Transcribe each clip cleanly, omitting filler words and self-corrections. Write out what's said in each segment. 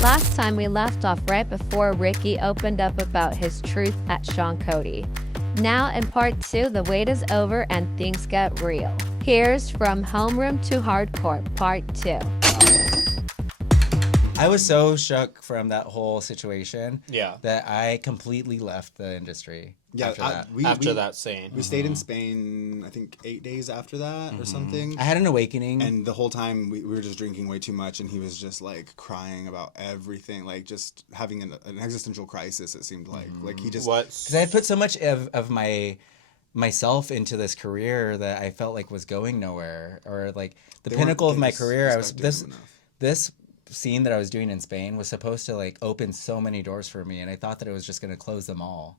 Last time we left off right before Ricky opened up about his truth at Sean Cody. Now in part 2, the wait is over and things get real. Here's From Homeroom to Hardcore, part 2. I was so shook from that whole situation Yeah. that I completely left the industry after that. After that scene. We stayed in Spain, I think 8 days after that or something. I had an awakening. And the whole time we were just drinking way too much, and he was just like crying about everything, like just having an existential crisis. It seemed like he just because I had put so much of myself into this career that I felt like was going nowhere, or like the pinnacle of my career. I was this scene that I was doing in Spain was supposed to like open so many doors for me, and I thought that it was just going to close them all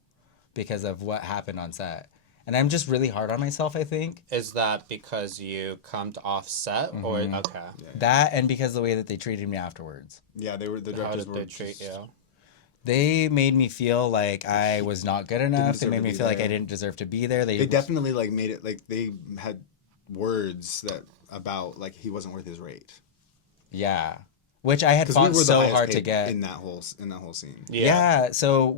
because of what happened on set. And I'm just really hard on myself, I think. Is that because you come to offset or okay? Yeah. That, and because of the way that they treated me afterwards. Yeah, the How directors did they treat you? They made me feel like I was not good enough. They made me feel like I didn't deserve to be there. They definitely like made it like they had words that about like he wasn't worth his rate. Yeah. Which I had fought so hard to get in that whole scene. Yeah. So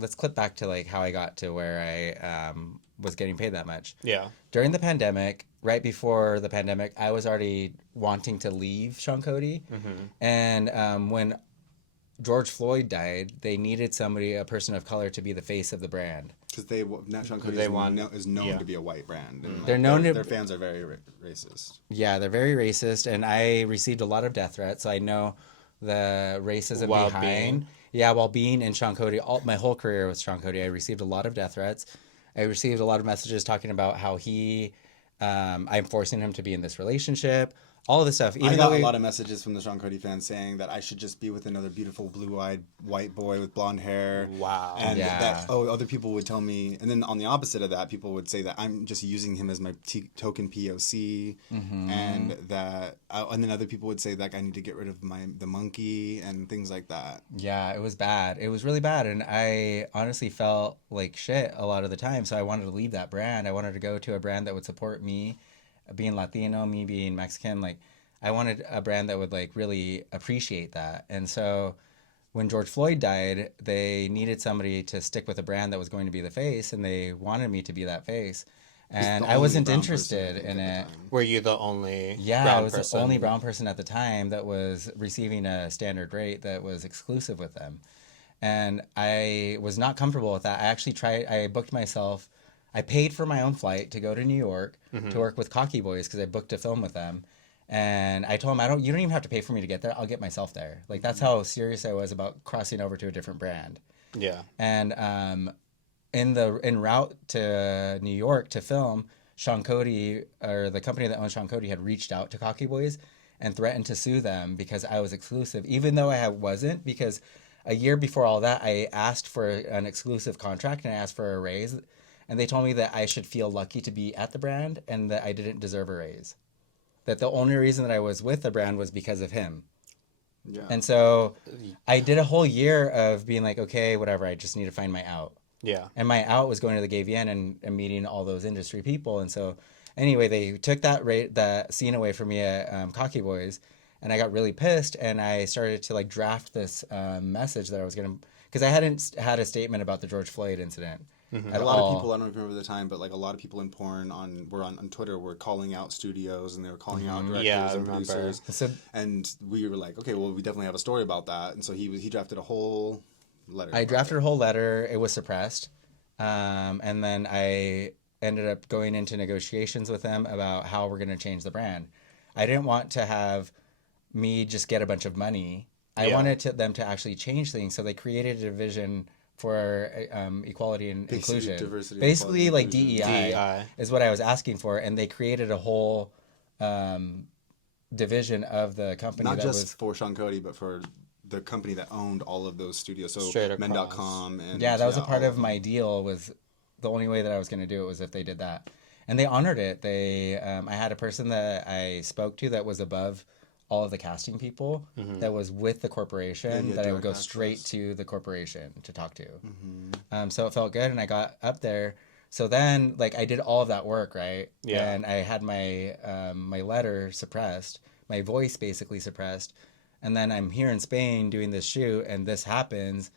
let's clip back to like how I got to where I was getting paid that much. Yeah. During the pandemic, right before the pandemic, I was already wanting to leave Sean Cody, and when George Floyd died, they needed a person of color, to be the face of the brand. Because Sean Cody is known to be a white brand. And They're known their fans are very racist. Yeah, they're very racist, and I received a lot of death threats. So I know the racism behind. Yeah, while being in Sean Cody, my whole career with Sean Cody, I received a lot of death threats. I received a lot of messages talking about how I'm forcing him to be in this relationship. All of this stuff. I got a lot of messages from the Sean Cody fans saying that I should just be with another beautiful blue-eyed white boy with blonde hair. Wow. And other people would tell me, and then on the opposite of that, people would say that I'm just using him as my token POC, and then other people would say that I need to get rid of the monkey and things like that. Yeah, it was bad. It was really bad, and I honestly felt like shit a lot of the time. So I wanted to leave that brand. I wanted to go to a brand that would support me. Being Latino, me being Mexican, like I wanted a brand that would like really appreciate that. And so when George Floyd died, they needed somebody to stick with a brand that was going to be the face, and they wanted me to be that face. And I wasn't interested in it. Were you the only I was the only brown person at the time that was receiving a standard rate that was exclusive with them. And I was not comfortable with that. I booked myself. I paid for my own flight to go to New York to work with Cocky Boys because I booked a film with them. And I told them, you don't even have to pay for me to get there. I'll get myself there. Like, that's how serious I was about crossing over to a different brand. Yeah. And en route to New York to film, Sean Cody, or the company that owns Sean Cody, had reached out to Cocky Boys and threatened to sue them because I was exclusive, even though I wasn't, because a year before all that, I asked for an exclusive contract and I asked for a raise. And they told me that I should feel lucky to be at the brand and that I didn't deserve a raise. That the only reason that I was with the brand was because of him. Yeah. And so I did a whole year of being like, okay, whatever, I just need to find my out. Yeah. And my out was going to the Gay Vienna and meeting all those industry people. And so anyway, they took that scene away from me at Cocky Boys, and I got really pissed, and I started to like draft this message that I was going to, because I hadn't had a statement about the George Floyd incident. A lot of people, I don't know if you remember the time, but like a lot of people in porn on Twitter were calling out studios, and they were calling out directors and producers. And we were like, okay, well, we definitely have a story about that. And so he drafted a whole letter. I drafted a whole letter. It was suppressed. And then I ended up going into negotiations with them about how we're going to change the brand. I didn't want to have me just get a bunch of money. I wanted them to actually change things. So they created a division for equality and inclusion. Diversity, basically like DEI is what I was asking for, and they created a whole division of the company. Not just for Sean Cody, but for the company that owned all of those studios. So men.com. And that was a part of my deal. Was the only way that I was going to do it was if they did that. And they honored it. I had a person that I spoke to that was above all of the casting people that was with the corporation, that I would go straight to the corporation to talk to. So it felt good, and I got up there. So then, like, I did all of that work, right? Yeah. And I had my my letter suppressed, my voice basically suppressed. And then I'm here in Spain doing this shoot, and this happens,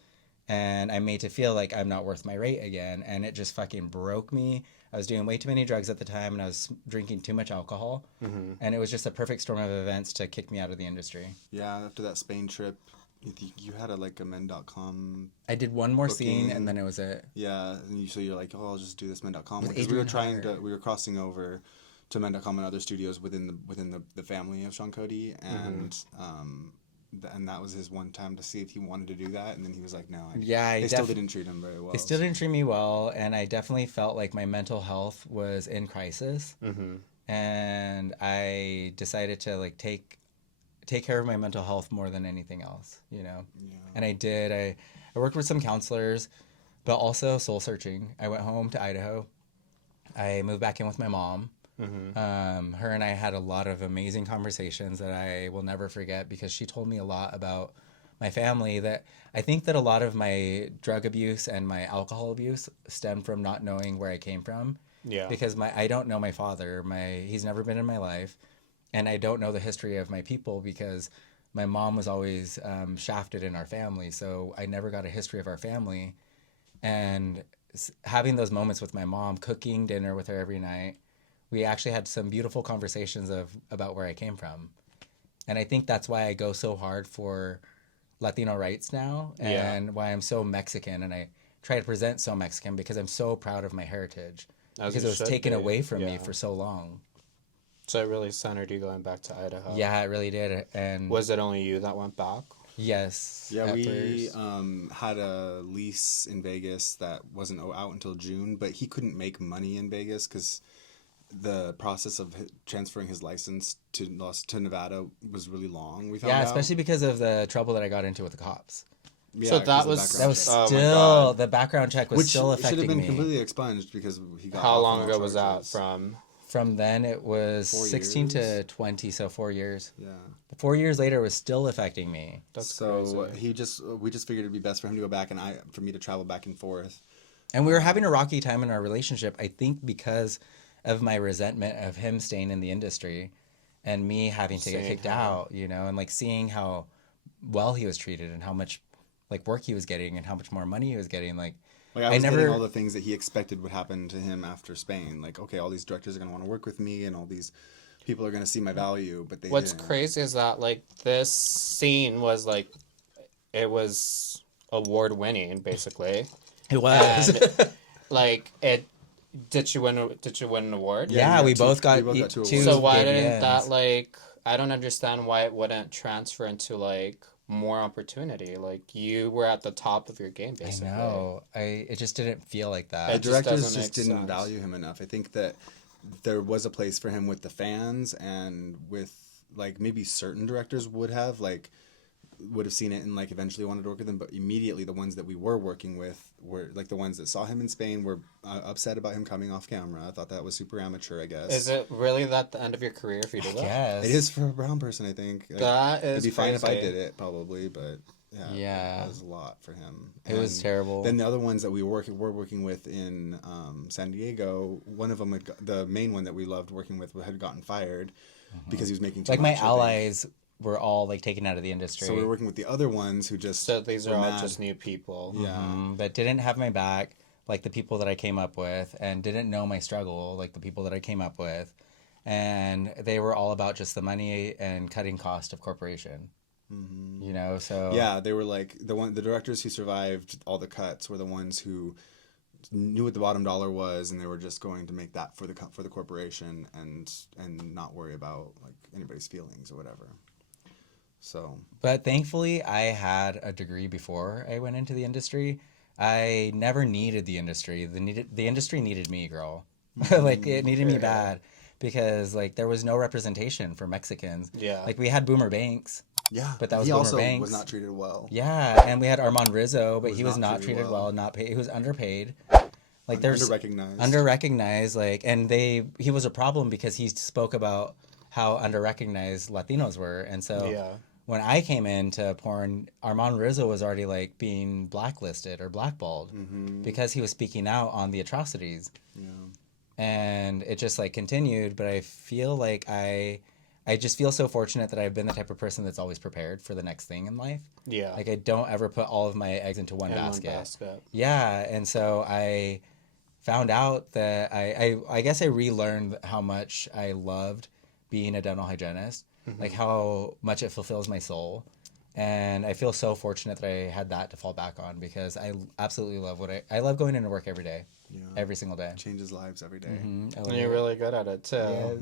and I'm made to feel like I'm not worth my rate again. And it just fucking broke me. I was doing way too many drugs at the time, and I was drinking too much alcohol. Mm-hmm. And it was just a perfect storm of events to kick me out of the industry. Yeah, after that Spain trip, you had a men.com. I did one more scene, and then it was it. Yeah, and so you're like, oh, I'll just do this men.com. Because we were crossing over to men.com and other studios within the family of Sean Cody, and and that was his one time to see if he wanted to do that, and then he was like, no. They still didn't treat him very well. They still didn't treat me well, and I definitely felt like my mental health was in crisis, and I decided to like take care of my mental health more than anything else, you know. Yeah. And I did. I worked with some counselors, but also soul searching. I went home to Idaho. I moved back in with my mom. Her and I had a lot of amazing conversations that I will never forget, because she told me a lot about my family. That I think that a lot of my drug abuse and my alcohol abuse stemmed from not knowing where I came from. Yeah. Because I don't know my father. He's never been in my life, and I don't know the history of my people because my mom was always shafted in our family. So I never got a history of our family, and having those moments with my mom, cooking dinner with her every night. We actually had some beautiful conversations about where I came from. And I think that's why I go so hard for Latino rights now, and why I'm so Mexican, and I try to present so Mexican, because I'm so proud of my heritage. Because it was taken away from me for so long. So it really centered you going back to Idaho. Yeah, it really did. And was it only you that went back? Yes. Yeah, we had a lease in Vegas that wasn't out until June, but he couldn't make money in Vegas because the process of transferring his license to Nevada was really long. We found out. Especially because of the trouble that I got into with the cops. Yeah, so that was still the background check was still affecting me. Which should have been completely expunged because he got. How long ago was that from? From then it was 16 to 20, so 4 years. Yeah. 4 years later, it was still affecting me. That's so crazy. We just figured it'd be best for him to go back and for me to travel back and forth. And we were having a rocky time in our relationship, I think because of my resentment of him staying in the industry and me having to get kicked out, you know, and like seeing how well he was treated and how much like work he was getting and how much more money he was getting. Like I was getting all the things that he expected would happen to him after Spain. Like, okay, all these directors are going to want to work with me and all these people are going to see my value, but What's crazy is that like this scene was like, it was award winning basically. It was. And, like it. Did you win an award? Yeah, we both got two. So why didn't that like? I don't understand why it wouldn't transfer into like more opportunity. Like you were at the top of your game, basically. I know. It just didn't feel like that. The directors just didn't value him enough. I think that there was a place for him with the fans and with like maybe certain directors would have seen it and like eventually wanted to work with him, but immediately the ones that we were working with were like the ones that saw him in Spain were upset about him coming off camera. I thought that was super amateur, I guess. Is it really that the end of your career if you do that? Yes. It is for a brown person, I think. That is it'd be fine crazy. if I did it, probably, but yeah. It was a lot for him. It was terrible. Then the other ones that we were working with in San Diego, one of them, the main one that we loved working with, had gotten fired because he was making too much. Like my allies were all like taken out of the industry. So we were working with the other ones who just. So these are all just new people. Yeah. That didn't have my back, like the people that I came up with, and didn't know my struggle, like the people that I came up with. And they were all about just the money and cutting cost of corporation. Mm-hmm. You know, so. Yeah, they were like the directors who survived all the cuts were the ones who knew what the bottom dollar was, and they were just going to make that for the corporation and not worry about like anybody's feelings or whatever. So, but thankfully, I had a degree before I went into the industry. I never needed the industry. The industry needed me, girl. Like it needed me bad because like there was no representation for Mexicans. Yeah, like we had Boomer Banks. Yeah, but that was he Boomer also Banks. was not treated well. Yeah, and we had Armand Rizzo, but he was not treated well. Not paid. He was underpaid. Like there's underrecognized. Like, and he was a problem because he spoke about how underrecognized Latinos were, and so when I came into porn, Armand Rizzo was already like being blacklisted or blackballed because he was speaking out on the atrocities. Yeah. And it just like continued, but I feel like I I just feel so fortunate that I've been the type of person that's always prepared for the next thing in life. Yeah. Like I don't ever put all of my eggs into one basket. Yeah, and so I found out that I guess I relearned how much I loved being a dental hygienist, like how much it fulfills my soul. And I feel so fortunate that I had that to fall back on because I absolutely love I love going into work every day. Yeah. Every single day. Changes lives every day. And you're really good at it too. Yes.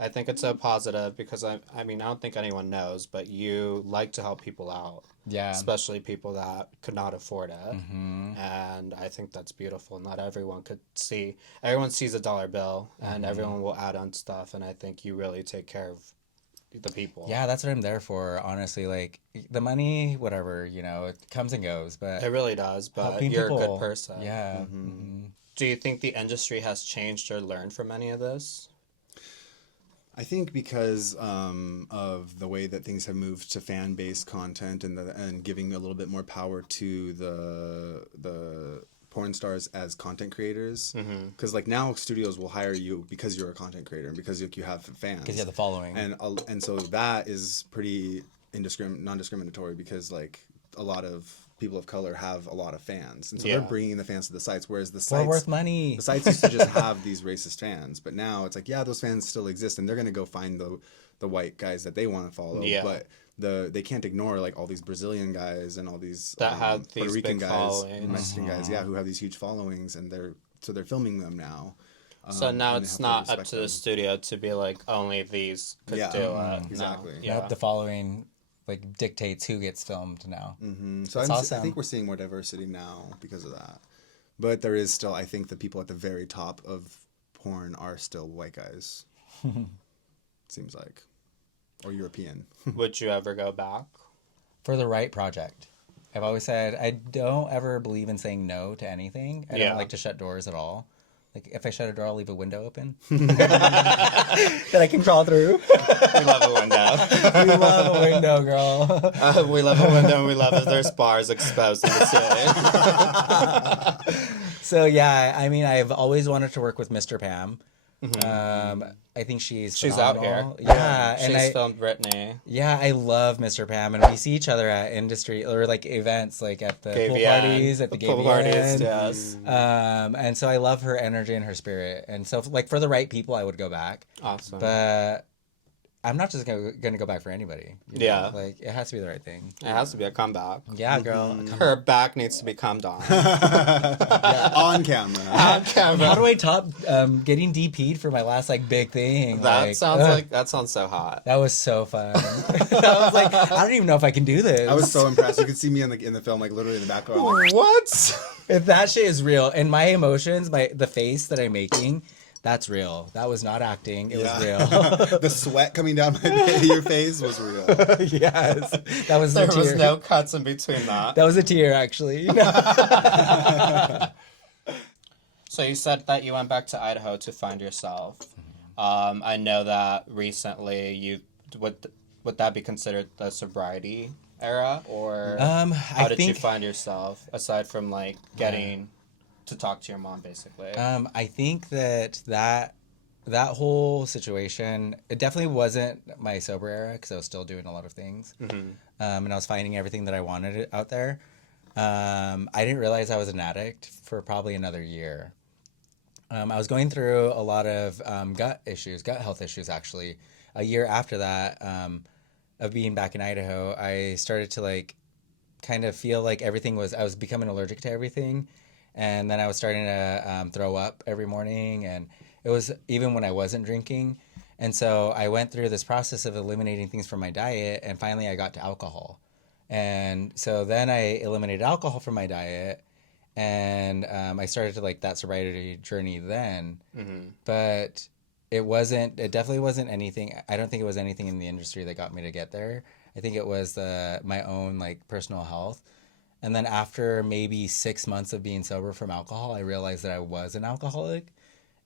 I think it's so positive because I mean, I don't think anyone knows, but you like to help people out. Yeah. Especially people that could not afford it. And I think that's beautiful. Not everyone could see. Everyone sees a dollar bill and everyone will add on stuff. And I think you really take care of the people. Yeah, that's what I'm there for, honestly. Like, the money, whatever, you know, it comes and goes, but... It really does, but you're a good person. Yeah. Do you think the industry has changed or learned from any of this? I think because of the way that things have moved to fan-based content and giving a little bit more power to the porn stars as content creators, because like now studios will hire you because you're a content creator and because you have fans, because you have the following, and so that is pretty non-discriminatory because like a lot of people of color have a lot of fans, and so they're bringing the fans to the sites, whereas the sites worth money. The sites used to just have these racist fans, but now it's like those fans still exist and they're gonna go find the white guys that they want to follow, but they can't ignore like all these Brazilian guys and all these that have these Puerto Rican big guys, followings. Mexican guys, who have these huge followings, and they're filming them now. So now it's not up to the studio to be like only these could do it. Exactly. Nope, the following like dictates who gets filmed now. So awesome. I think we're seeing more diversity now because of that. But there is still, I think, the people at the very top of porn are still white guys. Seems like. Or European. Would you ever go back? For the right project. I've always said I don't ever believe in saying no to anything. I don't like to shut doors at all. Like, if I shut a door, I'll leave a window open. That I can crawl through. We love a window. We love a window, girl. We love a window, and we love if there's bars exposed in the ceiling. So, yeah, I mean, I've always wanted to work with Mr. Pam. I think she's phenomenal. Out here. Yeah. She's filmed Brittany. Yeah, I love Mr. Pam, and we see each other at industry or like events, like at the pool parties, at the pool parties. Yes. And so I love her energy and her spirit, and so like for the right people, I would go back. Awesome. But I'm not just gonna go back for anybody. You know? Like it has to be the right thing. It has to be a comeback. Yeah, girl. Her back needs to be calmed on. On camera. On camera. How do I top getting DP'd for my last like big thing? That sounds so hot. That was so fun. I was like, I don't even know if I can do this. I was so impressed. You could see me in the film, like literally in the background. Like, what? If that shit is real, and my emotions, the face that I'm making. That's real. That was not acting. It was real. The sweat coming down your face was real. Yes. That was There was no cuts in between that. That was a tear, actually. So you said that you went back to Idaho to find yourself. I know that recently would that be considered the sobriety era? Or how did you find yourself, aside from like getting... to talk to your mom, basically? I think that whole situation, it definitely wasn't my sober era because I was still doing a lot of things. And I was finding everything that I wanted out there. I didn't realize I was an addict for probably another year. I was going through a lot of gut health issues, actually. A year after that, of being back in Idaho, I started to like kind of feel like I was becoming allergic to everything. And then I was starting to throw up every morning, and it was even when I wasn't drinking. And so I went through this process of eliminating things from my diet, and finally I got to alcohol. And so then I eliminated alcohol from my diet, and I started to like that sobriety journey then. But it definitely wasn't anything. I don't think it was anything in the industry that got me to get there. I think it was my own like personal health. And then after maybe 6 months of being sober from alcohol, I realized that I was an alcoholic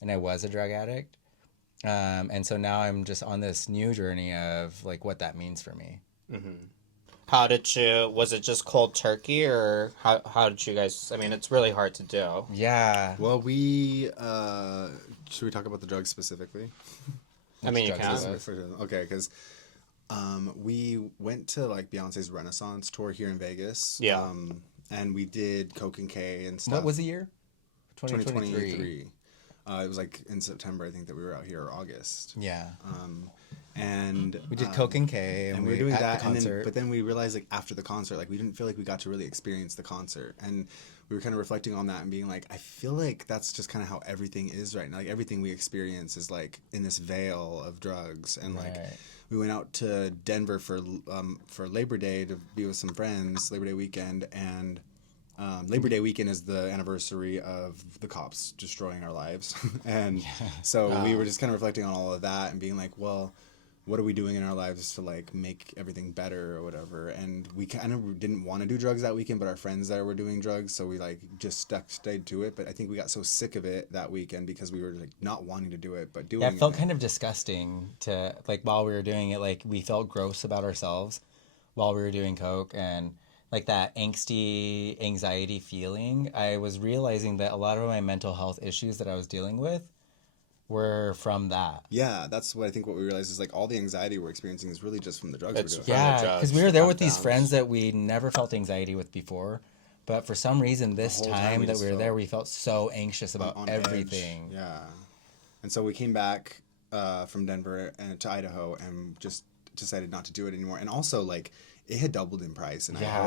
and I was a drug addict. And so now I'm just on this new journey of like what that means for me. How was it just cold turkey, or how did you guys, I mean, it's really hard to do. Yeah. Well, should we talk about the drugs specifically? I mean, you can. Okay, because we went to like Beyonce's Renaissance tour here in Vegas. Yeah. And we did Coke and K and stuff. What was the year? 2023. It was like in September, I think, that we were out here, or August. Yeah. And we did Coke and K, and we were doing that, but then we realized like after the concert, like we didn't feel like we got to really experience the concert, and we were kind of reflecting on that and being like, I feel like that's just kind of how everything is right now. Like everything we experience is like in this veil of drugs, and like we went out to Denver for Labor Day to be with some friends, Labor Day weekend, and Labor Day weekend is the anniversary of the cops destroying our lives, and so we were just kind of reflecting on all of that and being like, well, what are we doing in our lives to like make everything better or whatever? And we kind of didn't want to do drugs that weekend, but our friends there were doing drugs, so we like just stayed to it. But I think we got so sick of it that weekend because we were like not wanting to do it, but doing it. Yeah, it felt kind of disgusting to like while we were doing it. Like we felt gross about ourselves while we were doing Coke, and like that angsty anxiety feeling. I was realizing that a lot of my mental health issues that I was dealing with were from that. Yeah, that's what I think what we realized is like all the anxiety we're experiencing is really just from the drugs we're doing. Yeah, because we were there with these friends that we never felt anxiety with before. But for some reason, this time that we were there, we felt so anxious about everything. Edge. Yeah. And so we came back from Denver to Idaho and just decided not to do it anymore. And also, like, it had doubled in price. And or how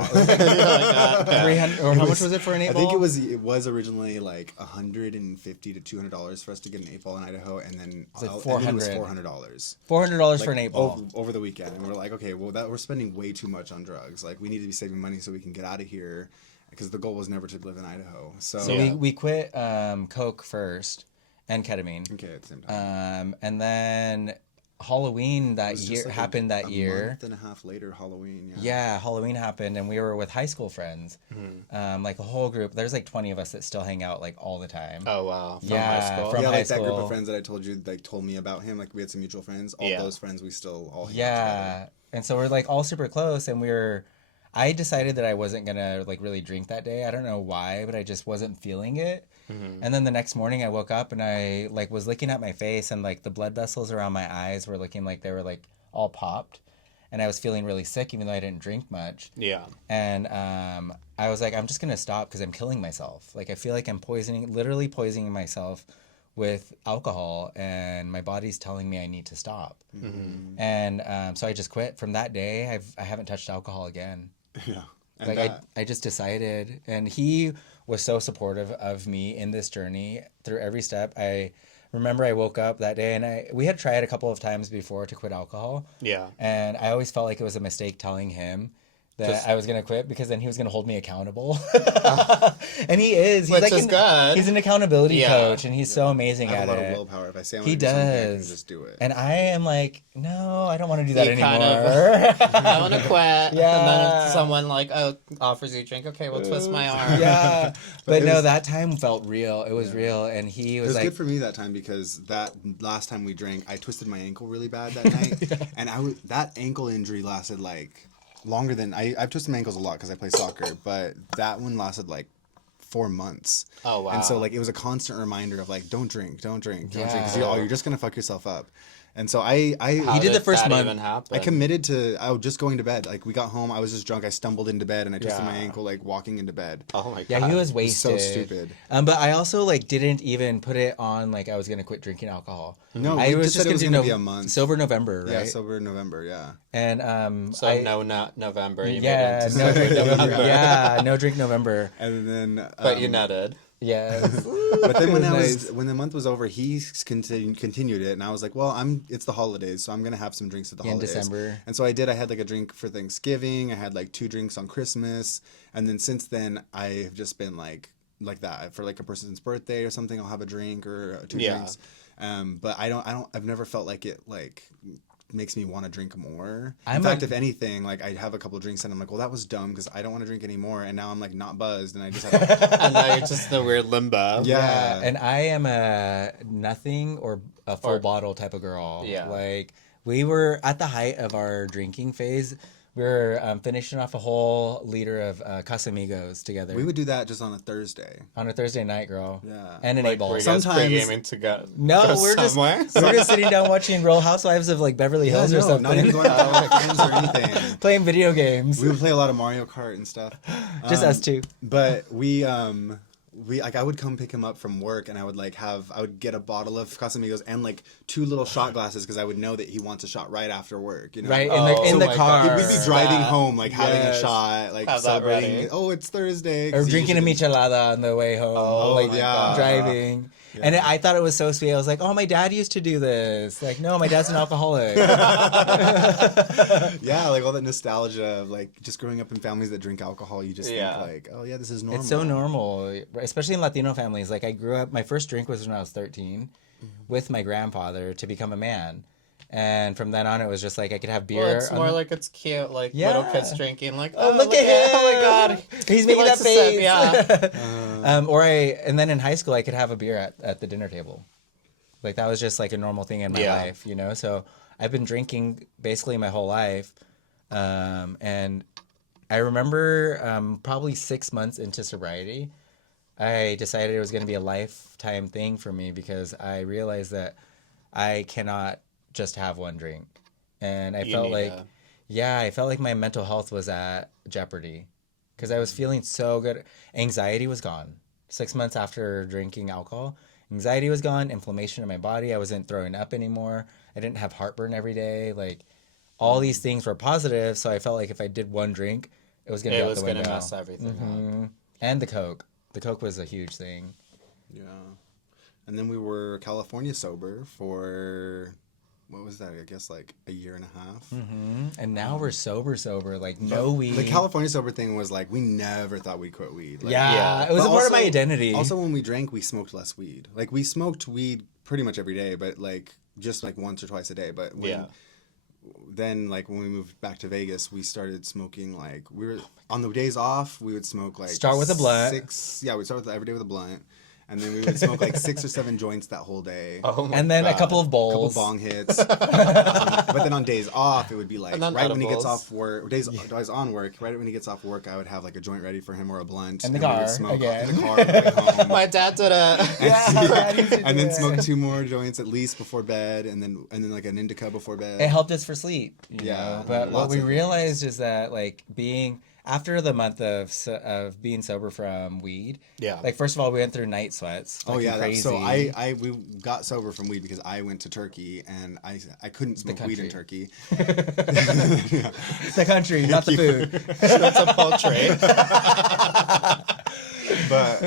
much was it for an 8 ball? I think it was originally like $150 to $200 for us to get an 8 ball in Idaho, and then it was like $400. $400 for an 8 ball over the weekend, and we're like, okay, well, we're spending way too much on drugs. Like, we need to be saving money so we can get out of here, because the goal was never to live in Idaho. So we quit Coke first and ketamine. Okay, at the same time. And then Halloween that year happened that year. A month and a half later, Halloween. Yeah, Halloween happened, and we were with high school friends, like a whole group. There's like 20 of us that still hang out like all the time. Oh wow! From high school. From high like school. That group of friends that I told you, like told me about him. Like we had some mutual friends. All those friends we still all hang out together. And so we're like all super close, and I decided that I wasn't gonna like really drink that day. I don't know why, but I just wasn't feeling it. And then the next morning I woke up and I like was looking at my face, and like the blood vessels around my eyes were looking like they were like all popped, and I was feeling really sick even though I didn't drink much. Yeah. And I was like, I'm just gonna stop because I'm killing myself. Like I feel like I'm literally poisoning myself with alcohol, and my body's telling me I need to stop. And so I just quit. From that day, I haven't touched alcohol again. Yeah. And like I just decided, and he was so supportive of me in this journey through every step. I remember I woke up that day, and we had tried a couple of times before to quit alcohol. Yeah. And I always felt like it was a mistake telling him that I was going to quit, because then he was going to hold me accountable. And he is. He's which is good. He's an accountability coach, and he's so amazing at it. I have a lot of willpower. If I say I'm he going to do something, I can does. just do it. And I am like, no, I don't want to do that anymore. I want to quit. Yeah. And then if someone like offers you a drink, okay, we'll twist my arm. Yeah. But no, that time felt real. It was real, and he was like... It was good for me that time, because that last time we drank, I twisted my ankle really bad that night. And that ankle injury lasted like... longer than I've twisted my ankles a lot because I play soccer, but that one lasted like 4 months. Oh wow! And so like it was a constant reminder of like don't drink, because you're just gonna fuck yourself up. And so he did the first month. I committed to. I was just going to bed. Like we got home, I was just drunk. I stumbled into bed and I twisted my ankle like walking into bed. Oh my god! Yeah, he was wasted. So stupid. But I also like didn't even put it on like I was gonna quit drinking alcohol. No, I was just gonna do be a month. Sober November, right? Yeah, sober November. Yeah. And not November. You yeah, made it no drink November. Yeah, no drink November. And then. But you nutted. Yeah. But then when the month was over, he continued it, and I was like, well, it's the holidays, so I'm gonna have some drinks at the holidays. In December. And so I did. I had like a drink for Thanksgiving. I had like 2 drinks on Christmas, and then since then I've just been like that for like a person's birthday or something. I'll have a drink or 2 drinks. But I've never felt like it like makes me want to drink more. In fact, if anything, like I have a couple of drinks and I'm like, well, that was dumb because I don't want to drink anymore, and now I'm like not buzzed, and I just have and now you're just in the weird limbo. Yeah. And I am a nothing or a full bottle type of girl. Yeah. Like we were at the height of our drinking phase. We were finishing off a whole liter of Casamigos together. We would do that just on a Thursday. On a Thursday night, girl. Yeah. And an like, 8-ball. Sometimes aiming to go. No, we're just sitting down watching Real Housewives of like Beverly Hills or something. Not even going out with friends or anything. Playing video games. We would play a lot of Mario Kart and stuff. Just us two. But we like I would come pick him up from work and I would get a bottle of Casamigos and like 2 little shot glasses because I would know that he wants a shot right after work, you know. Right in the car. We'd be driving home like having a shot, like celebrating. Oh, it's Thursday. Or drinking a michelada on the way home. Driving. Yeah. And I thought it was so sweet. I was like, oh, my dad used to do this. Like, no, my dad's an alcoholic. Yeah, like all that nostalgia of like just growing up in families that drink alcohol. You just think like, oh yeah, this is normal. It's so normal, especially in Latino families. Like I grew up, my first drink was when I was 13 with my grandfather to become a man. And from then on, it was just like I could have beer. Well, it's more like it's cute, like little kids drinking. Like, oh, look at him! Oh my god, he's making that face. Yeah. And then in high school, I could have a beer at the dinner table. Like that was just like a normal thing in my life, you know. So I've been drinking basically my whole life, and I remember probably 6 months into sobriety, I decided it was going to be a lifetime thing for me because I realized that I cannot just have one drink. And I felt like my mental health was at jeopardy because I was feeling so good. Anxiety was gone 6 months after drinking alcohol. Anxiety was gone, inflammation in my body. I wasn't throwing up anymore. I didn't have heartburn every day. Like all these things were positive. So I felt like if I did one drink, it was going to be out the window. It was going to mess everything up. And the Coke. The Coke was a huge thing. Yeah. And then we were California sober for... What was that? I guess like a year and a half. Mm-hmm. And now we're sober, like no weed. The California sober thing was like we never thought we'd quit weed. Like, it was a part of my identity. Also, when we drank, we smoked less weed. Like we smoked weed pretty much every day, but like just like once or twice a day. But then like when we moved back to Vegas, we started smoking like we were on the days off. We would smoke like start with a blunt. We'd start with every day with a blunt. And then we would smoke like 6 or 7 joints that whole day. And then a couple of bowls. A couple bong hits. But then on days off, it would be like right when he gets off work. Days on work, right when he gets off work, I would have like a joint ready for him or a blunt. In the car, we would smoke again. In the car on the way home. My dad did and then smoke 2 more joints at least before bed, and then like an indica before bed. It helped us for sleep. You know? But what we realized is that like after the month of being sober from weed, like first of all we went through night sweats. Crazy. So we got sober from weed because I went to Turkey and I couldn't smoke weed in Turkey. The country, not the food. That's a poultry. But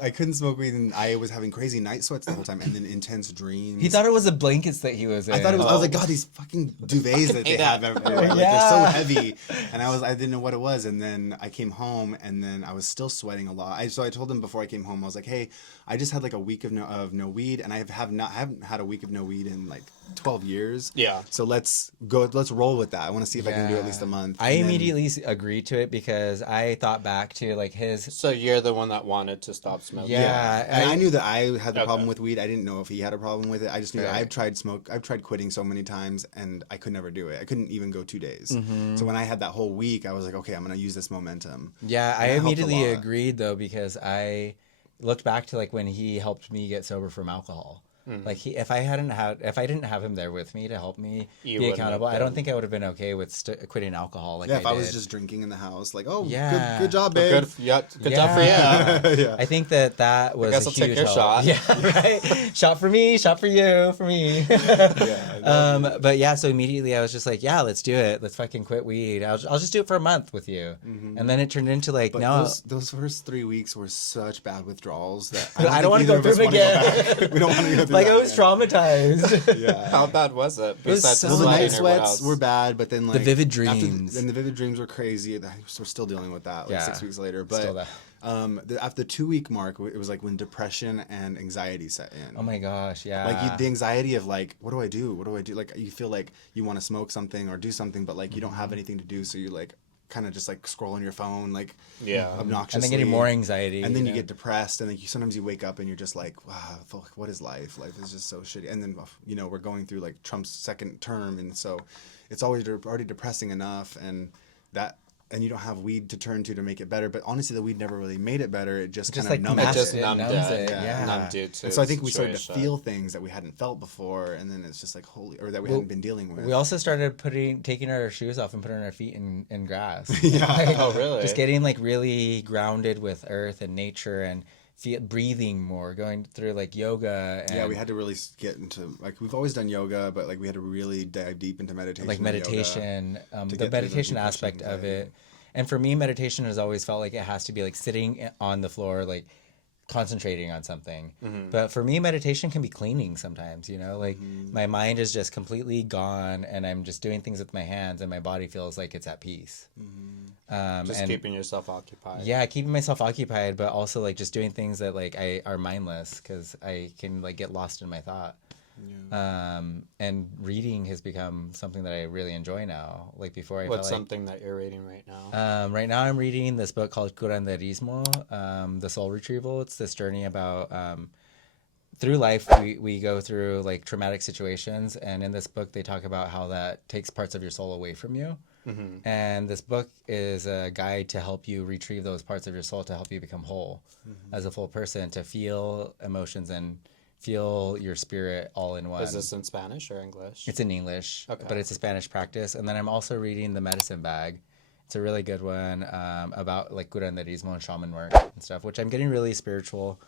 I couldn't smoke weed, and I was having crazy night sweats the whole time, and then intense dreams. He thought it was the blankets that he was in. I thought it was. I was like, God, these fucking duvets that they have everywhere, like they're so heavy. And I didn't know what it was. And then I came home, and then I was still sweating a lot. So I told him before I came home, I was like, hey, I just had like a week of no weed, and I haven't had a week of no weed in like 12 years. Yeah. So let's roll with that. I want to see if I can do at least a month. I immediately agreed to it because I thought back to like his. So you're the one that wanted to stop smoking. Yeah. And I knew that I had the problem with weed. I didn't know if he had a problem with it. I just knew that I've tried quitting so many times and I could never do it. I couldn't even go 2 days. Mm-hmm. So when I had that whole week, I was like, okay, I'm going to use this momentum. Yeah, I immediately agreed though because I looked back to like when he helped me get sober from alcohol. Mm-hmm. Like if I didn't have him there with me to help me be accountable, I don't think I would have been okay with quitting alcohol. Like if I was just drinking in the house, like good job, babe. Good job for you. I think that was. I guess I'll take your shot. Yeah, right. Shot for me, shot for you, for me. But yeah, so immediately I was just like, yeah, let's do it. Let's fucking quit weed. I'll just do it for a month with you. Mm-hmm. And then it turned into like those first 3 weeks were such bad withdrawals that I don't want to go through them again. We don't want to go through. Like I was traumatized. Yeah. How bad was it? Besides the night sweats were bad, but then like the vivid dreams. And the vivid dreams were crazy. We're still dealing with that 6 weeks later. But still that. After the 2-week mark, it was like when depression and anxiety set in. Oh my gosh, yeah. Like the anxiety of like, what do I do? Like you feel like you want to smoke something or do something, but like you don't have anything to do, so you like kind of just like scroll on your phone, like obnoxiously, and then getting more anxiety, and then you get depressed, and then sometimes you wake up and you're just like, wow, what is life? Life is just so shitty. And then we're going through like Trump's second term, and so it's always already depressing enough, and you don't have weed to turn to make it better. But honestly, the weed never really made it better. It just kind of numbed it. It just numbed it. Yeah. Numbed it to and so I think we started to feel things that we hadn't felt before, and then it's just like or that we hadn't been dealing with. We also started taking our shoes off and putting our feet in grass. Yeah. Oh, really? Just getting like really grounded with earth and nature and breathing more, going through like yoga. And we had to really get into, like, we've always done yoga, but like we had to really dive deep into meditation. Like meditation, the meditation aspect of it. And for me, meditation has always felt like it has to be like sitting on the floor, like concentrating on something. Mm-hmm. But for me, meditation can be cleaning sometimes, you know, like my mind is just completely gone and I'm just doing things with my hands and my body feels like it's at peace. Just keeping yourself occupied. Yeah, keeping myself occupied, but also like just doing things that like are mindless because I can like get lost in my thought. Yeah. And reading has become something that I really enjoy now. Like before, What's something that you're reading right now? Right now, I'm reading this book called Curanderismo, the Soul Retrieval. It's this journey about through life we go through like traumatic situations, and in this book they talk about how that takes parts of your soul away from you. Mm-hmm. And this book is a guide to help you retrieve those parts of your soul to help you become whole as a full person, to feel emotions and feel your spirit all in one. Is this in Spanish or English? It's in English, but it's a Spanish practice. And then I'm also reading The Medicine Bag. It's a really good one about like curanderismo and shaman work and stuff, which I'm getting really spiritual.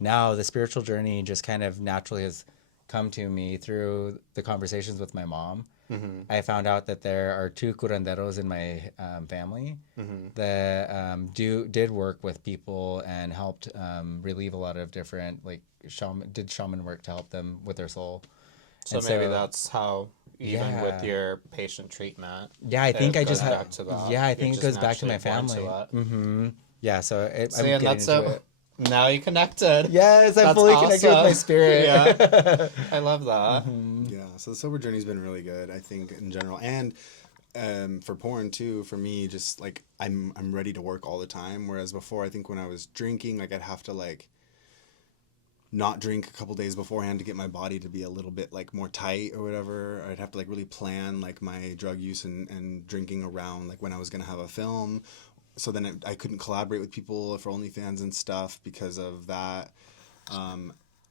Now the spiritual journey just kind of naturally has come to me through the conversations with my mom. Mm-hmm. I found out that there are 2 curanderos in my family that did work with people and helped relieve a lot of different like shaman work to help them with their soul. So and maybe that's how even with your patient treatment. Yeah, I think I just have. Yeah, I think it goes back to my family. Yeah, so I'm getting into it. Now you connected. Yes, I'm fully connected with my spirit. Yeah, I love that. Yeah, so the sober journey's been really good, I think, in general, and for porn too. For me, just like I'm ready to work all the time. Whereas before, I think when I was drinking, like I'd have to like not drink a couple days beforehand to get my body to be a little bit like more tight or whatever. I'd have to like really plan like my drug use and drinking around like when I was gonna have a film. So then I couldn't collaborate with people for OnlyFans and stuff because of that.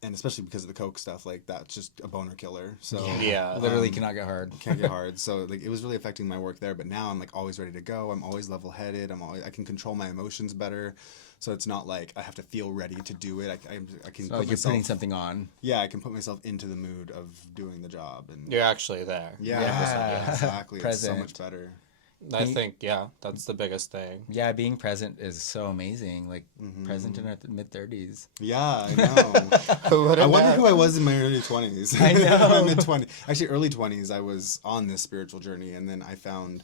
And especially because of the coke stuff, like that's just a boner killer. So yeah, literally cannot get hard. Can't get hard. So like it was really affecting my work there. But now I'm like always ready to go. I'm always level-headed. I can control my emotions better. So it's not like I have to feel ready to do it. I can. So like you're putting something on. Yeah, I can put myself into the mood of doing the job, and you're actually there. Yeah, exactly. Present. It's so much better. I think, that's the biggest thing. Yeah, being present is so amazing. Like, present in our mid-30s. Yeah, I know. I wonder who I was in my early 20s. I know. Mid-20s. Actually, early 20s, I was on this spiritual journey, and then I found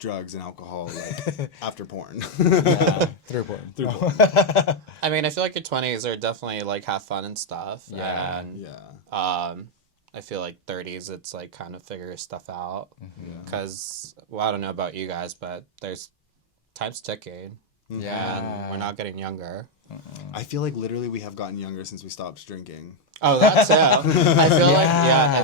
drugs and alcohol, like, after porn. Through porn. I mean, I feel like your 20s are definitely, like, have fun and stuff. Yeah. And, I feel like 30s, it's like kind of figure stuff out. Because, I don't know about you guys, but there's time's ticking. Yeah. And we're not getting younger. I feel like literally we have gotten younger since we stopped drinking. Oh, that's it. I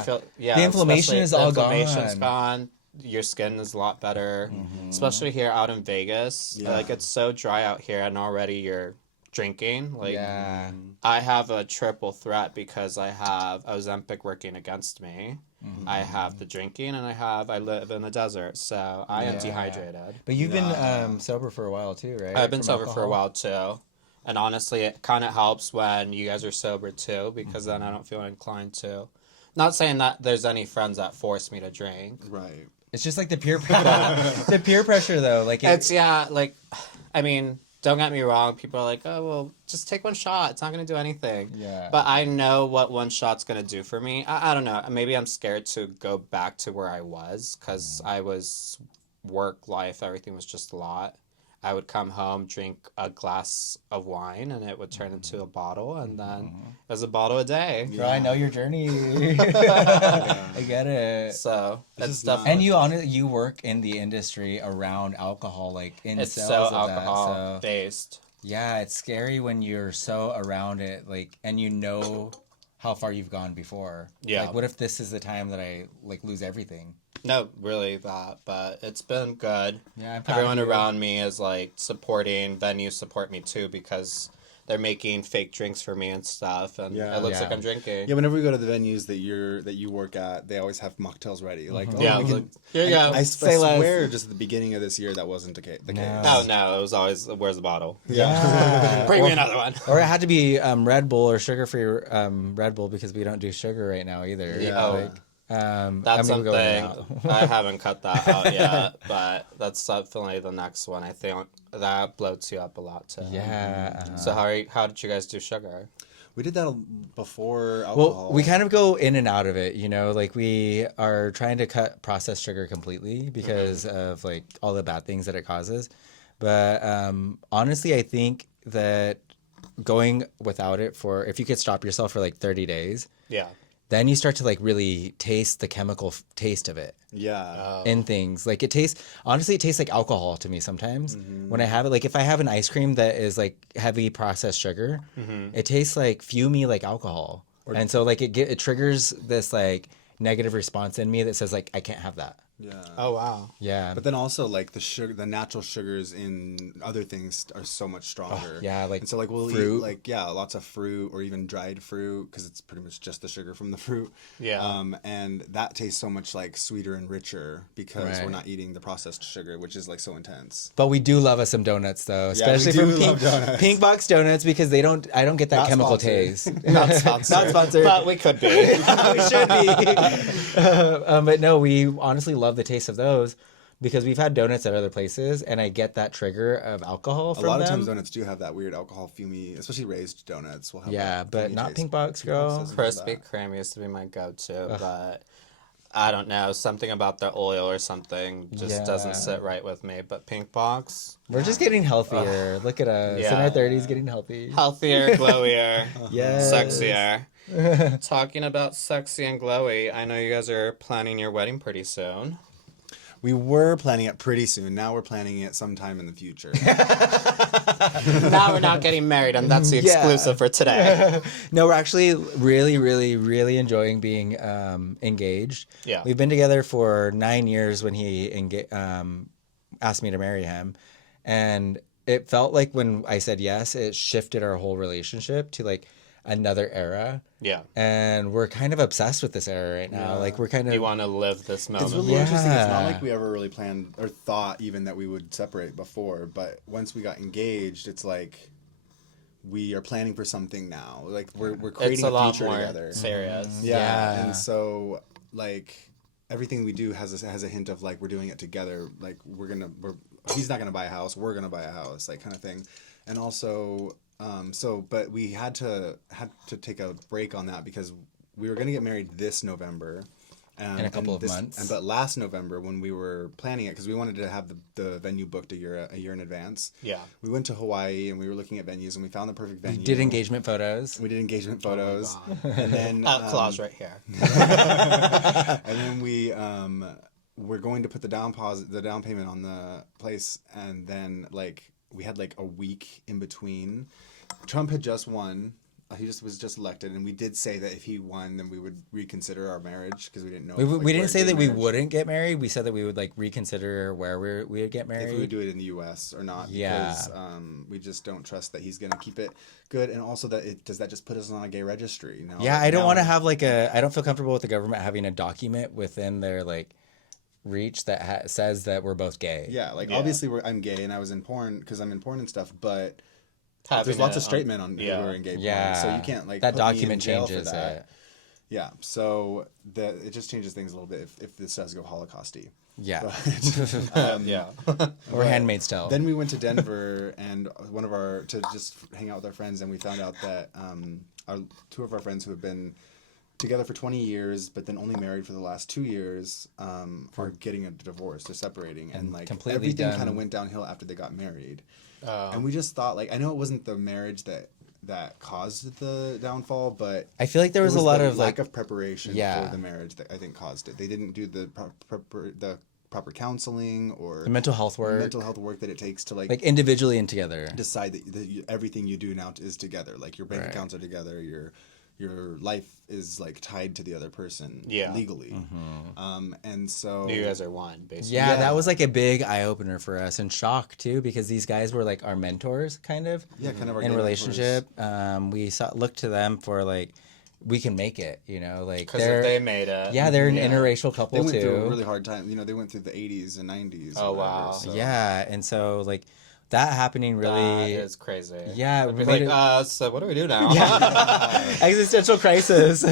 feel the inflammation is all gone. The inflammation's gone. Your skin is a lot better. Especially here out in Vegas. Yeah. Like, it's so dry out here, and already you're drinking. Like, I have a triple threat because I have Ozempic working against me. I have the drinking, and I live in the desert, so I am dehydrated. But you've been sober for a while too, right? I've been sober for a while too. And honestly, it kind of helps when you guys are sober too, because then I don't feel inclined to. Not saying that there's any friends that force me to drink. Right. It's just like the peer the peer pressure though. Like I mean, don't get me wrong. People are like, oh, well, just take one shot. It's not going to do anything. Yeah. But I know what one shot's going to do for me. I don't know. Maybe I'm scared to go back to where I was because I was work life. Everything was just a lot. I would come home, drink a glass of wine, and it would turn into a bottle, and then it was a bottle a day. Bro, I know your journey. I get it. So it's stuff. And you work in the industry around alcohol, like in it's sales so of alcohol that. So based. Yeah, it's scary when you're so around it, like, and you know how far you've gone before. Yeah. Like, what if this is the time that I like lose everything? No, really that, but it's been good. Yeah, everyone around me is like supporting. Venues support me too because they're making fake drinks for me and stuff, and it looks like I'm drinking. Yeah, whenever we go to the venues that you work at, they always have mocktails ready. Like, here you go. I swear, just at the beginning of this year, that wasn't the case. Oh no, it was always, where's the bottle? Yeah, bring me another one. Or it had to be Red Bull or sugar-free Red Bull because we don't do sugar right now either. Yeah. That's something I haven't cut that out yet, but that's definitely the next one. I think that bloats you up a lot too. Yeah. So how did you guys do sugar? We did that before alcohol. Well, we kind of go in and out of it, you know, like we are trying to cut processed sugar completely because of like all the bad things that it causes. But honestly, I think that going without it if you could stop yourself for like 30 days. Yeah. Then you start to like really taste the chemical taste of it. Yeah. In things. Like it tastes like alcohol to me sometimes. When I have it, like if I have an ice cream that is like heavy processed sugar, it tastes like fumey like alcohol. And so like it triggers this like negative response in me that says like I can't have that. Yeah. Oh wow. Yeah. But then also like the natural sugars in other things are so much stronger. Oh, yeah, like and so like we'll fruit. eat like lots of fruit or even dried fruit because it's pretty much just the sugar from the fruit. Yeah. And that tastes so much like sweeter and richer because Right. we're not eating the processed sugar, which is like so intense. But we do love us some donuts though, especially from Pink Box Donuts because I don't get that Not chemical sponsored. taste. Not sponsored. Not sponsored. But we could be. We should be. But no, we honestly love the taste of those because we've had donuts at other places and I get that trigger of alcohol from them. A lot of times donuts do have that weird alcohol fumey, especially raised donuts will have that but fumey not taste. Pink Box, girl. Krispy Kreme used to be my go-to, but I don't know, something about the oil or something just doesn't sit right with me. But Pink Box, We're just getting healthier. Look at us in our 30s getting healthy. Healthier, glowier, Yes. sexier. Talking about sexy and glowy, I know you guys are planning your wedding pretty soon. We were planning it pretty soon. Now we're planning it sometime in the future. Now we're not getting married, and that's the exclusive for today. No, we're actually really, really, really enjoying being engaged. Yeah. We've been together for 9 years when he asked me to marry him. And it felt like when I said yes, it shifted our whole relationship to like another era. Yeah. And we're kind of obsessed with this era right now. Like we're kind of... You want to live this moment. It's really interesting. It's not like we ever really planned or thought even that we would separate before. But once we got engaged, it's like we are planning for something now. Like we're creating a future together. Serious. Yeah. And so like everything we do has a hint of like we're doing it together. Like he's not gonna buy a house, we're gonna buy a house, like kind of thing. And also but we had to take a break on that because we were going to get married this November. In a couple of months. But last November when we were planning it, because we wanted to have the venue booked a year in advance. Yeah. We went to Hawaii and we were looking at venues and we found the perfect venue. We did engagement photos. And then... clause right here. And then we're going to put the down payment on the place, and then like we had like a week in between. Trump had just won. He was just elected, and we did say that if he won, then we would reconsider our marriage because we didn't know. We didn't say that we wouldn't get married. We said that we would like reconsider where we would get married. If we would do it in the U.S. or not. Yeah. Because we just don't trust that he's going to keep it good, and also does that just put us on a gay registry? Now, yeah, I don't want to have like I don't feel comfortable with the government having a document within their like reach that says that we're both gay. Yeah, obviously I'm gay and I was in porn because I'm in porn and stuff, but there's lots of straight men who are in gay porn, so you can't like that put document me in jail changes for that. it. Yeah, so it just changes things a little bit if this does go Holocausty. Yeah. But, or Handmaid's Tale. Then we went to Denver and to just hang out with our friends, and we found out that two of our friends who have been together for 20 years, but then only married for the last 2 years, are getting a divorce. They're separating, and like everything kind of went downhill after they got married. And we just thought, like, I know it wasn't the marriage that caused the downfall, but I feel like there was a lot of lack of preparation for the marriage that I think caused it. They didn't do the proper counseling or the mental health work that it takes to like individually and together decide that everything you do now is together. Like your bank accounts are together, your life is like tied to the other person legally. And so you guys are one, basically. Yeah, that was like a big eye opener for us, and shock too, because these guys were like our mentors, kind of. Yeah, kind of our in relationship. We looked to them for like, we can make it, you know, like because they made it. Yeah, they're an interracial couple too. They went through a really hard time. You know, they went through the 80s and 90s. Oh wow. So. Yeah, and so like that happening really is crazy. Yeah, I'd be like, so what do we do now? Existential crisis.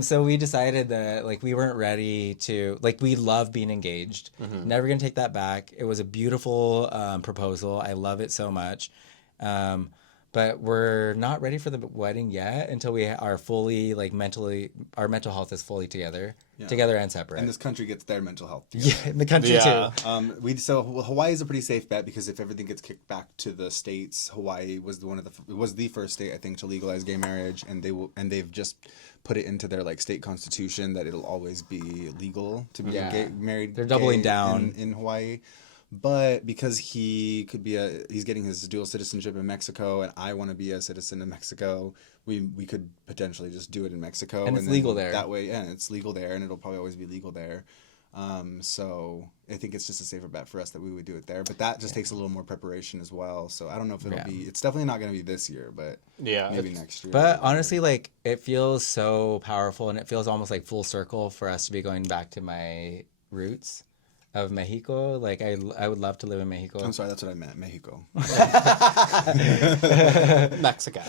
So we decided that like we weren't ready to, like, we love being engaged. Never gonna take that back. It was a beautiful proposal. I love it so much. But we're not ready for the wedding yet until we are fully, like, mentally, our mental health is fully together and separate. And this country gets their mental health together. Yeah, the country too. So Hawaii is a pretty safe bet, because if everything gets kicked back to the states, Hawaii was the first state, I think, to legalize gay marriage, and they've just put it into their like state constitution that it'll always be legal to be married. They're doubling down in Hawaii. But because he's getting his dual citizenship in Mexico, and I want to be a citizen in Mexico, we could potentially just do it in Mexico. And it's legal there. That way, it's legal there, and it'll probably always be legal there. So I think it's just a safer bet for us that we would do it there. But that just takes a little more preparation as well. So I don't know if it'll be, it's definitely not going to be this year, but maybe next year. But honestly, like, it feels so powerful, and it feels almost like full circle for us to be going back to my roots of Mexico. Like, I would love to live in Mexico. I'm sorry, that's what I meant, Mexico. Mexico.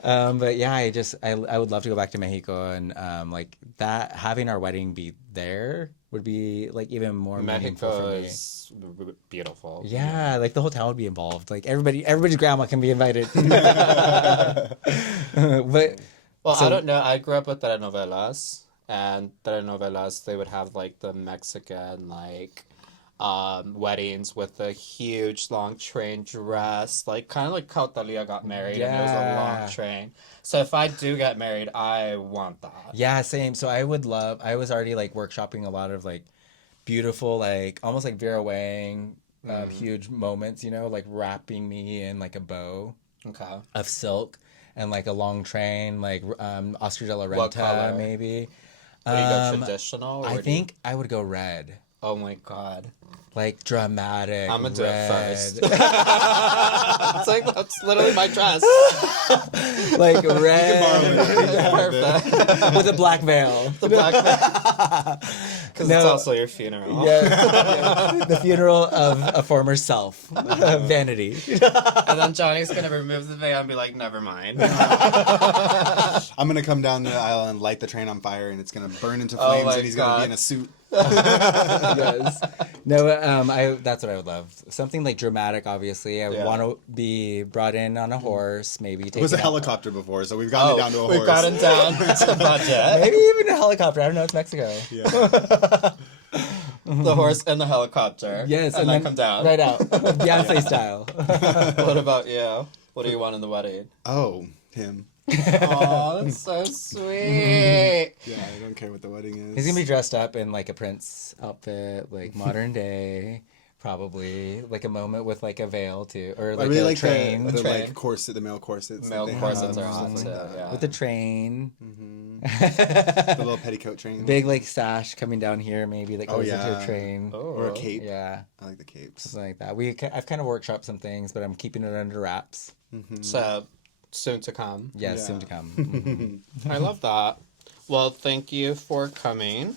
But yeah, I would love to go back to Mexico, and like that, having our wedding be there would be like even more meaningful for me. Is beautiful. Yeah, like the whole town would be involved. Like everybody's grandma can be invited. But I don't know. I grew up with telenovelas. And telenovelas, they would have like the Mexican like weddings with a huge long train dress, like kind of like how Thalia got married, and it was a long train. So if I do get married, I want that. Yeah, same. So I was already like workshopping a lot of like beautiful, like almost like Vera Wang, huge moments, you know, like wrapping me in like a bow of silk and like a long train, like Oscar de la Renta maybe. Would you go traditional? I think I would go red. Oh my god. Like dramatic. I'm gonna do it first. It's like, that's literally my dress. Like red. Perfect. With a black veil. The black veil. Because it's also your funeral. Yeah. The funeral of a former self. Vanity. And then Johnny's gonna remove the veil and be like, never mind. I'm gonna come down the aisle and light the train on fire, and it's gonna burn into flames, and he's gonna be in a suit. Yes. No, that's what I would love. Something like dramatic, obviously. I would want to be brought in on a horse, maybe. It was a helicopter before, so we've gotten it down to a horse. We've gotten down to budget. Maybe even a helicopter. I don't know. It's Mexico. Yeah. The horse and the helicopter. Yes, and then come down. Right out. Beyonce style. What about you? What do you want in the wedding? Oh, him. Oh, that's so sweet. Yeah, I don't care what the wedding is. He's gonna be dressed up in like a prince outfit, like modern day, probably like a moment with like a veil too, or like a train. The like corset, the male corsets. Male corsets are hot too. Yeah. With the train. The little petticoat train. Big like sash coming down here, maybe that goes into a train. Or a cape. Yeah, I like the capes. Something like that. I've kind of workshopped some things, but I'm keeping it under wraps. So. Soon to come. Yes, soon to come. I love that. Well, thank you for coming.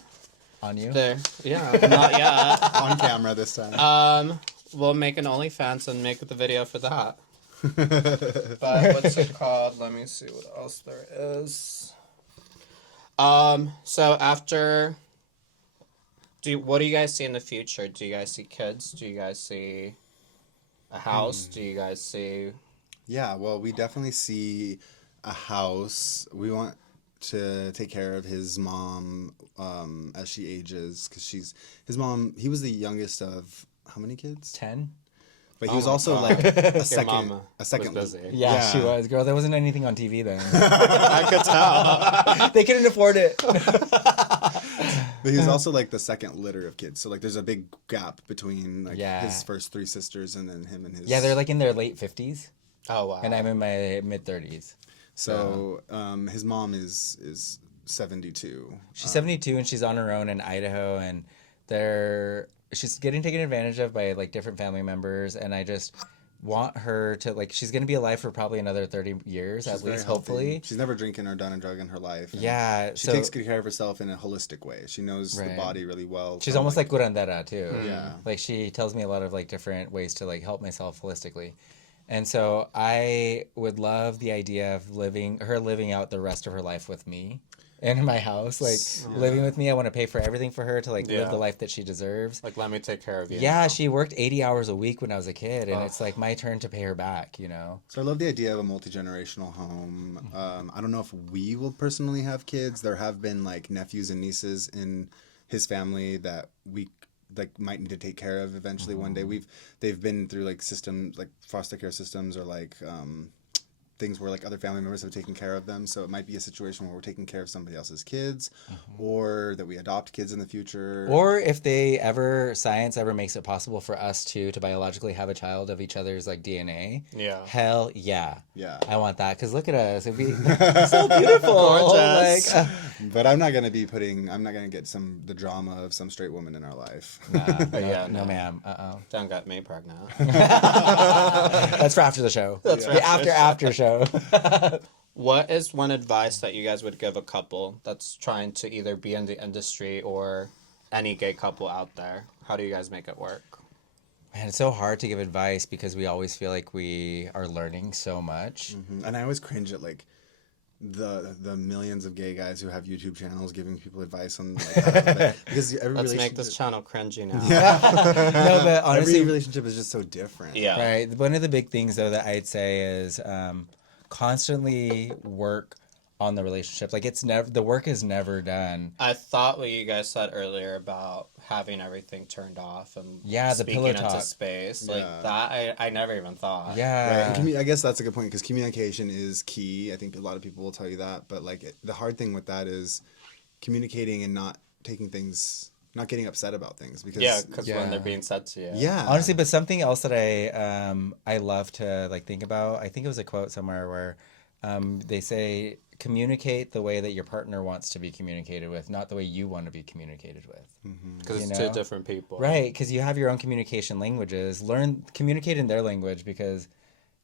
On you? There. Yeah, not yet. On camera this time. We'll make an OnlyFans and make the video for that. But what's it called? Let me see what else there is. So after... what do you guys see in the future? Do you guys see kids? Do you guys see a house? Do you guys see... Yeah, well, we definitely see a house. We want to take care of his mom as she ages, because his mom. He was the youngest of how many kids? 10. But he was also like a second. Was busy. Yeah, she was. Girl, there wasn't anything on TV then. I could tell. They couldn't afford it. But he was also like the second litter of kids. So like there's a big gap between like his first 3 sisters and then him and his. Yeah, they're like in their late 50s. Oh, wow. And I'm in my mid-30s. So his mom is 72. She's 72 and she's on her own in Idaho, and she's getting taken advantage of by like different family members, and I just want her to like she's going to be alive for probably another 30 years at least, hopefully. She's never drinking or done a drug in her life. She So takes good care of herself in a holistic way. She knows the body really well. She's almost like curandera too. Yeah. Like she tells me a lot of like different ways to like help myself holistically. And so I would love the idea of living out the rest of her life with me in my house, like living with me. I want to pay for everything for her to like live the life that she deserves. Like, let me take care of you. Yeah, now. She worked 80 hours a week when I was a kid, and it's like my turn to pay her back, you know? So I love the idea of a multi-generational home. I don't know if we will personally have kids. There have been like nephews and nieces in his family that we like might need to take care of eventually one day. They've been through like systems, like foster care systems, or like things where like other family members have taken care of them. So it might be a situation where we're taking care of somebody else's kids, or that we adopt kids in the future. Or if science ever makes it possible for us to biologically have a child of each other's like DNA. Yeah. Hell yeah. Yeah. I want that, because look at us. It'd be so beautiful. Gorgeous. Like, but I'm not going to get the drama of some straight woman in our life. No ma'am. Don't get me pregnant. That's for after the show. That's right. The after show. What is one advice that you guys would give a couple that's trying to either be in the industry or any gay couple out there? How do you guys make it work? Man, it's so hard to give advice because we always feel like we are learning so much. Mm-hmm. And I always cringe at like the millions of gay guys who have YouTube channels giving people advice on like because let's make this channel cringy now. Yeah. No, but honestly, every relationship is just so different. Yeah. Right. One of the big things though that I'd say is constantly work on the relationship. Like the work is never done. I thought what you guys said earlier about having everything turned off and the pillow talk into space, like that, I never even thought. Yeah. Right. And I guess that's a good point, because communication is key. I think a lot of people will tell you that, but like the hard thing with that is communicating and not getting upset about things, because when they're being said to you. Yeah. Honestly, but something else that I love to like think about, I think it was a quote somewhere where they say, communicate the way that your partner wants to be communicated with, not the way you want to be communicated with. Because it's two different people. Right, because you have your own communication languages. Communicate in their language, because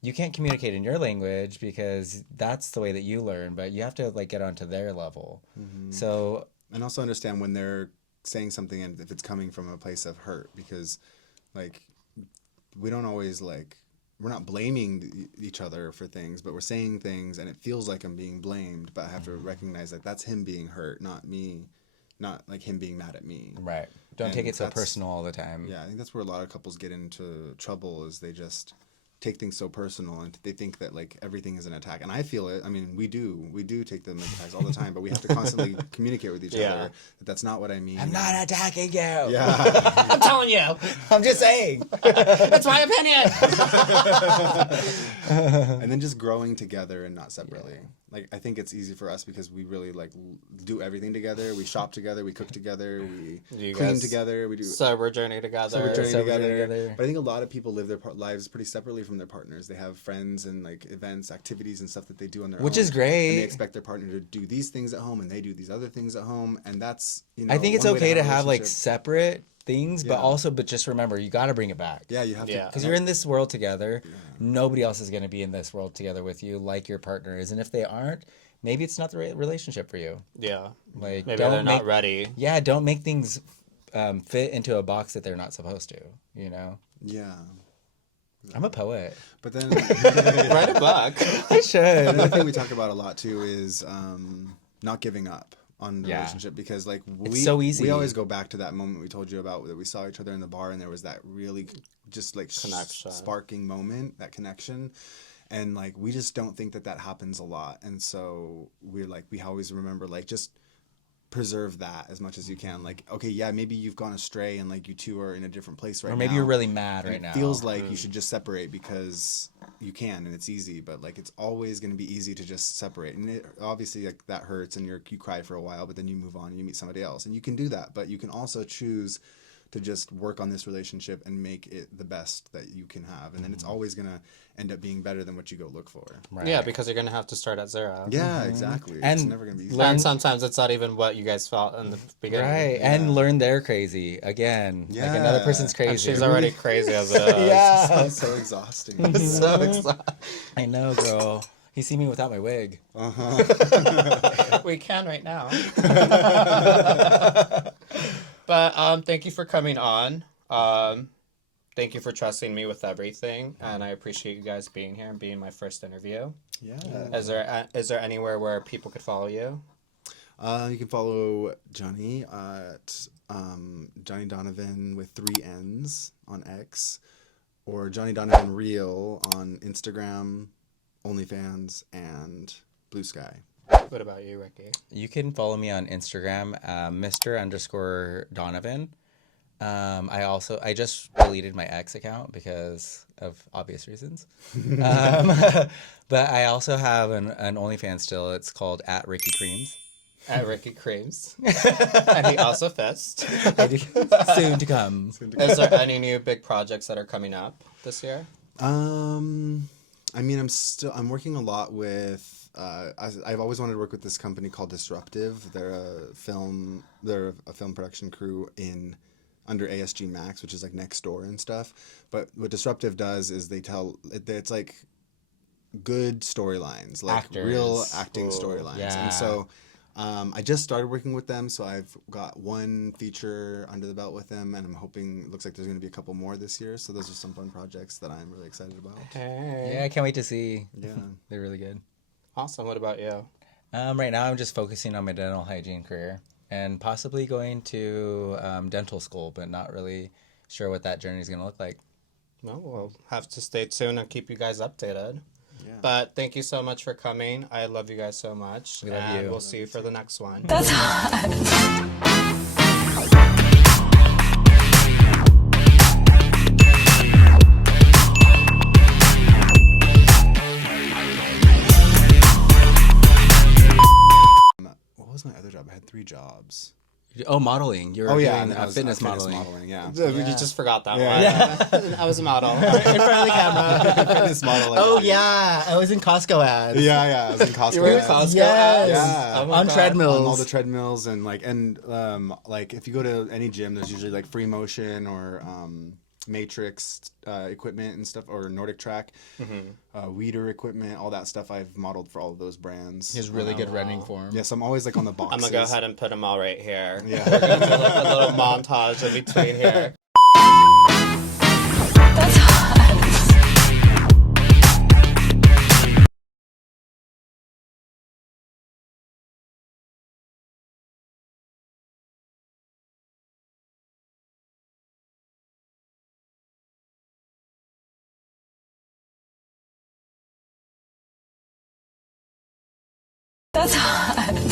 you can't communicate in your language because that's the way that you learn, but you have to like get onto their level. So, and also understand when they're saying something and if it's coming from a place of hurt, because like we don't always like, we're not blaming each other for things, but we're saying things and it feels like I'm being blamed, but I have to recognize that that's him being hurt, not me, not like him being mad at me. Right. Don't take it so personal all the time. Yeah, I think that's where a lot of couples get into trouble, is they just take things so personal and they think that like everything is an attack. And I feel it. I mean, we do take them as attacks all the time, but we have to constantly communicate with each other that that's not what I mean. I'm not attacking you. Yeah. I'm telling you. I'm just saying. That's my opinion. And then just growing together and not separately. Like, I think it's easy for us because we really like do everything together. We shop together, we cook together, we clean together, we do sober journey together. But I think a lot of people live their lives pretty separately from their partners. They have friends and like events, activities, and stuff that they do on their own. Which is great. And they expect their partner to do these things at home, and they do these other things at home, and that's I think it's okay to have like separate things, but just remember, you got to bring it back. Yeah, you have to. Because you're in this world together. Yeah. Nobody else is going to be in this world together with you like your partner is. And if they aren't, maybe it's not the right relationship for you. Yeah. Like, maybe they're not ready. Yeah, don't make things fit into a box that they're not supposed to, you know? Yeah. I'm a poet. But then... Write a book. I should. Another thing we talk about a lot, too, is not giving up on the relationship, because like it's so easy. We always go back to that moment we told you about, that we saw each other in the bar and there was that really just like connection, sparking moment, that connection, and like we just don't think that happens a lot, and so we always remember, like, just preserve that as much as you can. Like, okay, yeah, maybe you've gone astray and like you two are in a different place right now, or maybe you're really mad right now. It feels like you should just separate because you can and it's easy, but like it's always going to be easy to just separate, and it obviously like that hurts and you cry for a while, but then you move on and you meet somebody else, and you can do that. But you can also choose to just work on this relationship and make it the best that you can have. And then it's always going to end up being better than what you go look for. Right. Yeah, because you're going to have to start at zero. Yeah, exactly. And it's never going to be easy. And sometimes it's not even what you guys felt in the beginning. Right, yeah. And learn they're crazy again. Yeah. Like another person's crazy. And she's already crazy as it is. Yeah. It's so exhausting. It's so exhausting. I know, girl. You see me without my wig. We can right now. But thank you for coming on. Thank you for trusting me with everything, and I appreciate you guys being here and being my first interview. Yeah. Is there anywhere where people could follow you? You can follow Johnny at Johnny Donovan with 3 N's on X, or Johnny Donovan Real on Instagram, OnlyFans, and Blue Sky. What about you, Ricky? You can follow me on Instagram, Mr_Donovan. I just deleted my X account because of obvious reasons. But I also have an OnlyFans still. It's called at Ricky Creams. At Ricky Creams. And he also fist. Soon to come. Is there any new big projects that are coming up this year? I mean, I'm working a lot with. I've always wanted to work with this company called Disruptive. They're a film production crew under ASG Max, which is like next door and stuff. But what Disruptive does is it's like good storylines, like real acting storylines. Yeah. And so I just started working with them, so I've got 1 feature under the belt with them, and I'm hoping, it looks like there's going to be a couple more this year. So those are some fun projects that I'm really excited about. Hey. Yeah, I can't wait to see. Yeah. They're really good. Awesome. What about you? Right now I'm just focusing on my dental hygiene career and possibly going to dental school, but not really sure what that journey is going to look like. No, we'll have to stay tuned and keep you guys updated. Yeah. But thank you so much for coming. I love you guys so much. We love you. We'll see you for the next one. That's hot. What was my other job? I had 3 jobs. Oh, modeling. You're doing fitness modeling. Yeah. We just forgot that one. Yeah. I was a model. In front of the camera. Fitness modeling. Oh, yeah. I was in Costco ads. Yeah. I was in Costco. You were in Costco ads? Yeah. Oh on treadmills. On all the treadmills and if you go to any gym, there's usually like Free Motion or Matrix equipment and stuff, or Nordic Track, Weeder equipment, all that stuff. I've modeled for all of those brands. He has really good running form. Yes, I'm always like on the boxes. I'm going to go ahead and put them all right here. Yeah. We're going to do like a little montage in between here. That's hot. That's hot.